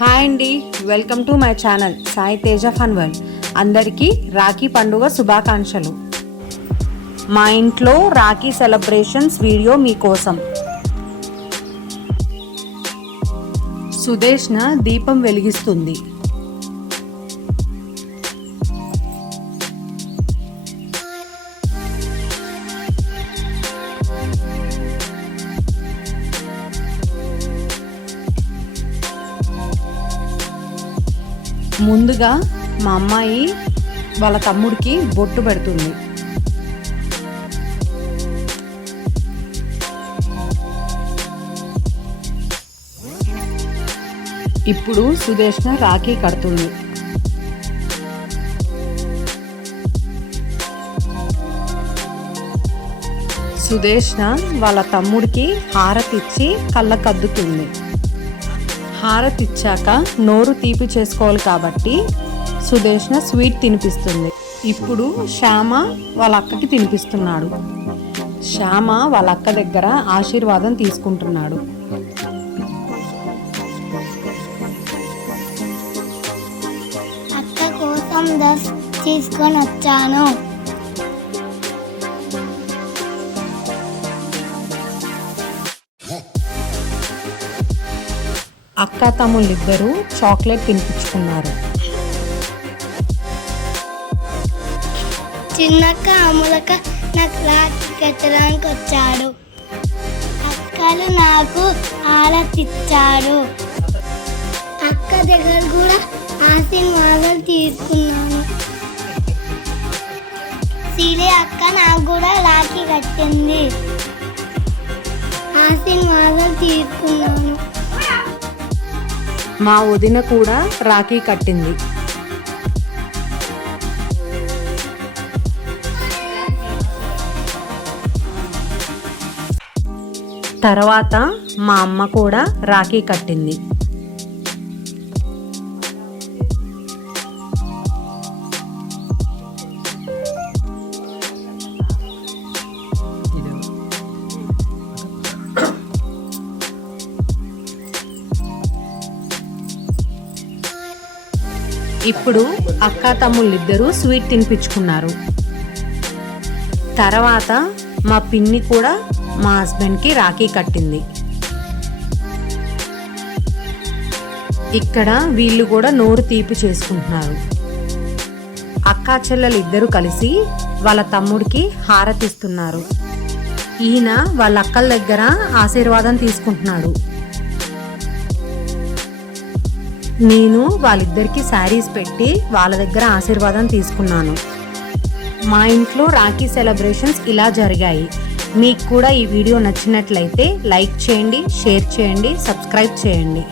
Hi అండి. Welcome to my channel Sai Teja fun world. అందరికీ రాఖీ పండుగ శుభాకాంక్షలు. మా ఇంట్లో రాఖీ సెలబ్రేషన్స్ వీడియో మీకోసం. సుదేష్న దీపం వెలిగిస్తుంది. ముందుగా మా అమ్మాయి వాళ్ళ తమ్ముడికి బొట్టు పెడుతుంది. ఇప్పుడు సుదేష్ణ రాఖీ కడుతుంది. సుదేష్ణ వాళ్ళ తమ్ముడికి హారతిచ్చి కళ్ళకద్దుతుంది. హారతి ఇచ్చాక నోరు తీపి చేసుకోవాలి కాబట్టి సుదేష్ణ స్వీట్ తినిపిస్తుంది. ఇప్పుడు శ్యామ వాళ్ళ అక్కకి తినిపిస్తున్నాడు. శ్యామ వాళ్ళ అక్క దగ్గర ఆశీర్వాదం తీసుకుంటున్నాడు. అక్క కోసం దస్ తీసుకొని వచ్చాను. అక్క తమ్ముళ్ళిద్దరూ చాక్లెట్ తినిపించుకున్నారు. చిన్నక్క అమ్ములక్క నాకు రాఖీ కట్టడానికి వచ్చాడు అక్కలు నాకు ఆరతిచ్చాడు అక్క దగ్గర కూడా ఆశీర్వాదాలు తీసుకున్నాను. సీడే అక్క నాకు కూడా రాఖీ కట్టింది. ఆశీర్వాదాలు తీసుకున్నాను. మా వదిన కూడా రాఖీ కట్టింది. తర్వాత మా అమ్మ కూడా రాఖీ కట్టింది. ఇప్పుడు అక్క తమ్ముళ్ళిద్దరూ స్వీట్ తినిపించుకున్నారు. తర్వాత మా పిన్ని కూడా మా హస్బెండ్కి రాఖీ కట్టింది. ఇక్కడ వీళ్ళు కూడా నోరు తీపి చేసుకుంటున్నారు. అక్కా చెల్లెలు ఇద్దరు కలిసి వాళ్ళ తమ్ముడికి హారతిస్తున్నారు. ఈయన వాళ్ళ అక్కల దగ్గర ఆశీర్వాదం తీసుకుంటున్నాడు నేను వాళ్ళిద్దరికీ శారీస్ పెట్టి వాళ్ళ దగ్గర ఆశీర్వాదం తీసుకున్నాను. మా ఇంట్లో రాఖీ సెలబ్రేషన్స్ ఇలా జరిగాయి. మీకు కూడా ఈ వీడియో నచ్చినట్లయితే లైక్ చేయండి షేర్ చేయండి సబ్స్క్రైబ్ చేయండి.